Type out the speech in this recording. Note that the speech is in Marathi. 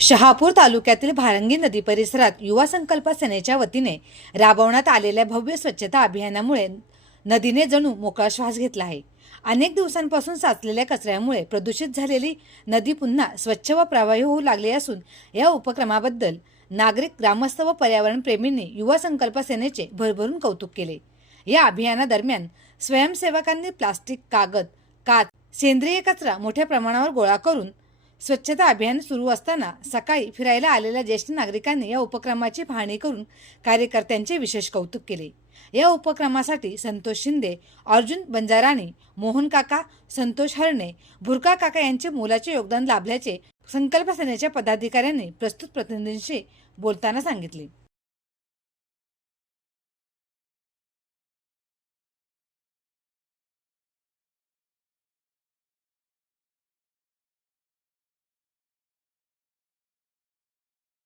शहापूर तालुक्यातील भारंगी नदी परिसरात युवा संकल्प सेनेच्या वतीने राबवण्यात आलेल्या भव्य स्वच्छता अभियानामुळे नदीने जणू मोकळा श्वास घेतला आहे। अनेक दिवसांपासून साचलेल्या कचऱ्यामुळे प्रदूषित झालेली नदी पुन्हा स्वच्छ व प्रवाही होऊ लागली असून या उपक्रमाबद्दल नागरिक, ग्रामस्थ व पर्यावरण प्रेमींनी युवा संकल्प सेनेचे भरभरून कौतुक केले। या अभियानादरम्यान स्वयंसेवकांनी प्लास्टिक, कागद, काच, सेंद्रिय कचरा मोठ्या प्रमाणावर गोळा करून स्वच्छता अभियान सुरू असताना सकाळी फिरायला आलेल्या ज्येष्ठ नागरिकांनी या उपक्रमाची पाहणी करून कार्यकर्त्यांचे विशेष कौतुक केले। या उपक्रमासाठी संतोष शिंदे, अर्जुन बंजाराणी, मोहन काका, संतोष हरणे, भुरका काका यांचे मोलाचे योगदान लाभल्याचे संकल्प सेनेच्या पदाधिकाऱ्यांनी प्रस्तुत प्रतिनिधींशी बोलताना सांगितले।